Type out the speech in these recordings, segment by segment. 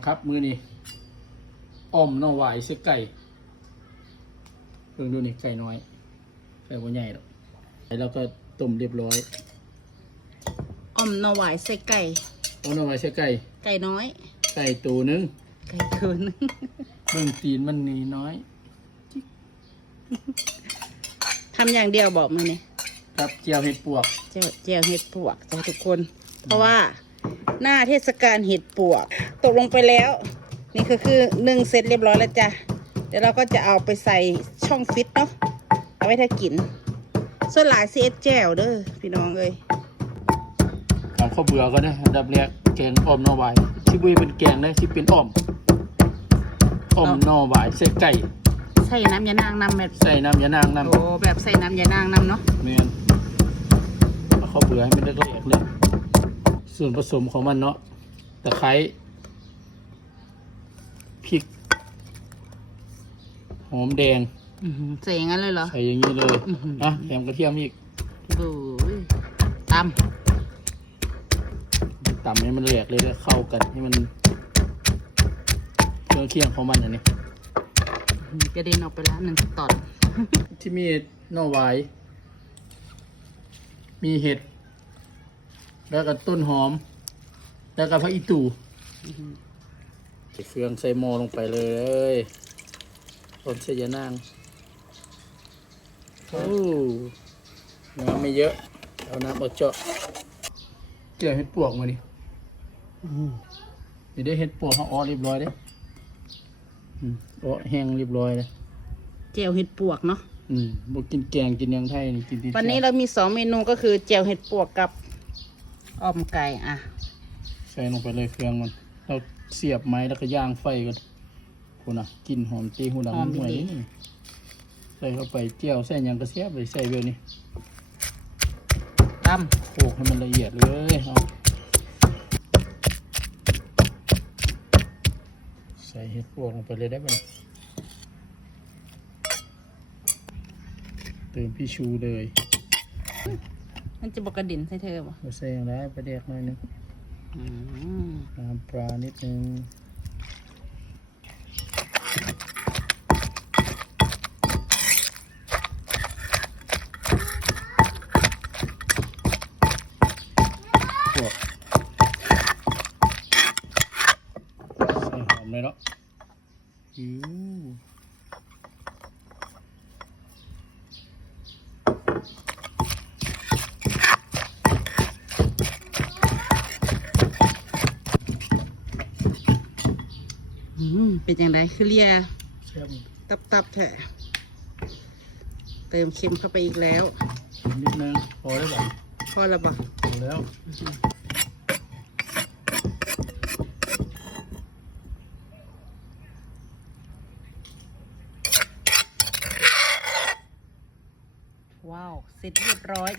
นะครับ มือนี้อ้อมหน่อหวายเสไก่เพิ่งดูนี่ไก่น้อยไก่บ่ใหญ่หรอกแล้วก็ต้มเรียบร้อยอ่อมหน่อหวายใส่ไก่เอาหน่อหวายเสไก่ไก่น้อย ไก่ตัวหนึงไก่เกินเบิ่งตีนมันนี่น้อยทำอย่างเดียวบอกมือนี่ครับเจียวเห็ดปวกเจียวเจียวเห็ดปวกจ้าทุกคน เพราะว่า หน้าเทศกาลเห็ดปวก ตกลงไปแล้ว นี่ก็คือนึ่งเสร็จเรียบร้อยแล้วจ้ะเดี๋ยวเราก็จะเอาไปใส่ช่องฟิตเนาะเอาไว้ถ้ากินส่วนหลายซีเอสแจ่วเด้อพี่น้องเอ้ยการข้าวเบื่อก็ได้อันดับแรกแกงอ้อมหน่อหวายที่บุ้ยเป็นแกงได้ที่เป็นอ้อมอ้อมหน่อหวายใส่ไก่ใส่น้ำยานางนำแบบใส่น้ำยานางน้ำโอ้แบบใส่น้ำยานางนำเนาะเมียนเอาข้าวเบื่อให้มันเล็กๆเลย ส่วนผสมของมันเนาะตะไคร้พริก หอมแดงอื้อหือใส่อย่างนั้นเลยเหรอ ใส่อย่างนี้เลยอื้อหืออะแถมกระเทียมอีกดูตตำให้มันแหลกเลยแล้วเข้ากันให้มันเครื่องเคียงของมันอันนี้ำกระเด็นออกไปแล้วหนึ่งตอนที่มีหน่อหวายมีเห็ด แล้วก็ต้นหอม แล้วก็พระอีตู่ใส่เฟืองใส่หม้อลงไปเลยต้นเสยนางโอ้น้ำไม่เยอะ เอาน้ำเอาเจาะเกลือเห็ดปวกมาดินี่ได้เห็ดปวกเขาอ้อเรียบร้อยเด้อืมอ้อแห้งเรียบร้อยเลยเจียวเห็ดปวกเนาะ อืมบอกกินแกงกินยังไทยนี่กินที่วันนี้เรามีสองเมนูก็คือเจียวเห็ดปวกกับ อ่อมไก่อะ ใส่ลงไปเลยเครื่องมัน เราเสียบไม้แล้วก็ย่างไฟกันคุณน่ะกลินหอมตีหูดังหอมห่วยดีนี่ใส่เข้าไปเจียวใส่หยังก็เสียบเลยใส่เวลนี่ตโขลกให้มันละเอียดเลยเอาใส่เห็ดพวกลงไปเลยได้ไหมเติมพี่ชูเลยำ มันจะบอกกระดิ่นใส่เธอบ่เราใส่อย่างไรไปเด็กหน่อยหนึงอืมน้ำปลานิดนึงพวกใส่หอมเลยเนาะอิ้วอืม เป็นยังไงคือเลียแซ่บตับตับๆแท้เติมเค็มเข้าไปอีกแล้ว นิดนึงพอได้ป่ะพอและบ่พอแล้วว้าว เสร็จเรียบร้อย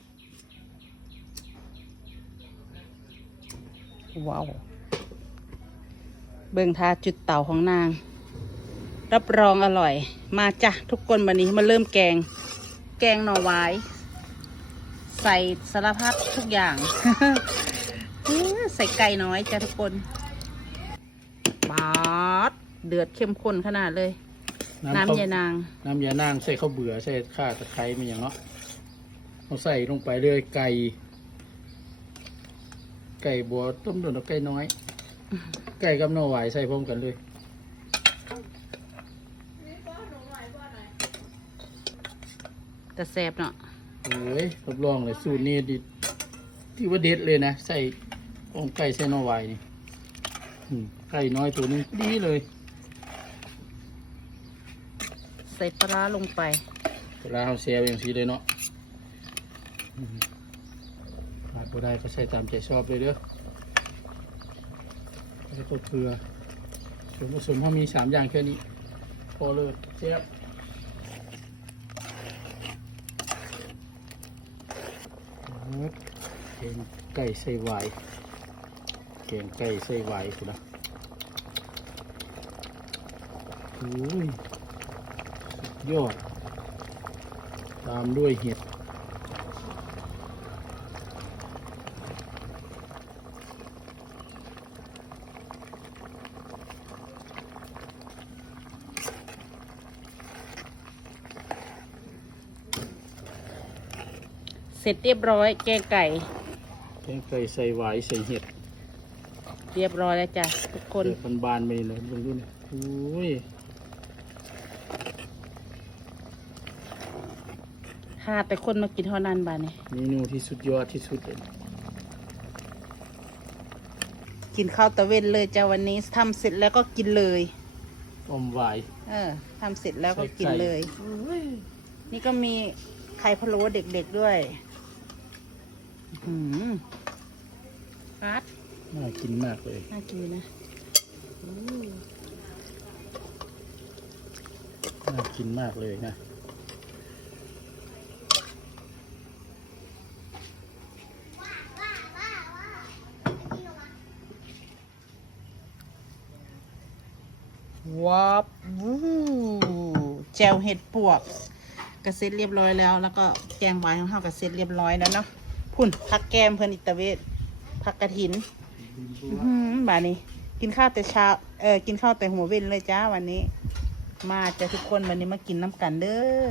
ว้าว เบิ่งทาจุดเต่าของนาง รับรองอร่อย มาจ้ะทุกคนวันนี้มาเริ่มแกง แกงหน่อไว้ใส่สารพัดทุกอย่าง ใส่ไก่น้อยจ้ะทุกคนบาดเดือดเข้มข้นขนาดเลย น้ำยานาง น้ำยานางใส่ข้าวเบื่อใส่ข่าตะไคร้มันอย่างเนาะเอาใส่ลงไปเลยไก่ ไก่บัวต้มโดนเอาไก่น้อย ไก่กับหน่อหวายใส่พร้อมกันเลยแต่แสบเนาะโอ้ยรับรองเลยสูตรนี้ดิที่ว่าเด็ดเลยนะ ใส่องไก่ใส่หน่อหวายนี่อืมไก่น้อยตัวนึงดีเลย ใส่ปลาร้าลงไปเวลาเราเสียอย่างสีเลยเนาะอืมขาดบ่ได้ก็ใส่ตามใจชอบเลยเด้อ แล้วก็เกลือส่วนผสมเขามีสามอย่างแค่นี้พอเลยเสียบครับแกงไก่ใส่ไวายแกงไก่ใส่ไวายคุณนะโอ้ยยอด ตามด้วยเห็ด เสร็จเรียบร้อย แกงไก่ แกงไก่ใส่หวายใส่เห็ด เรียบร้อยแล้วจ้ะทุกคนเดือดบานๆไปเลยดูดูนี่โอ้ยหาแต่คนมากินเท่านั้นบ้านี่เมนูที่สุดยอดที่สุดเลยกินข้าวตะเวนเลยจ้ะวันนี้ทำเสร็จแล้วก็กินเลยอมหวายเออทำเสร็จแล้วก็กินใส่ไก่เลย นี่ก็มีไข่พะโล้เด็กๆด้วย อืมรัดน่ากินมากเลย น่ากินนะอืมน่ากินมากเลยนะวับวูแจวเห็ดปวกกระเซ็ตเรียบร้อยแล้ว แล้วก็แกงหวานของเฮากระเซ็ตเรียบร้อยแล้วเนาะุ่นผักแกมเพิ่นอิตาเวทผักกระถินอื้อหือบานี้ กินข้าวแต่เช้าเออกินข้าวแต่หัวเว้นเลยจ้าวันนี้ มาจะทุกคนวันนี้มากินน้ำกันเด้อ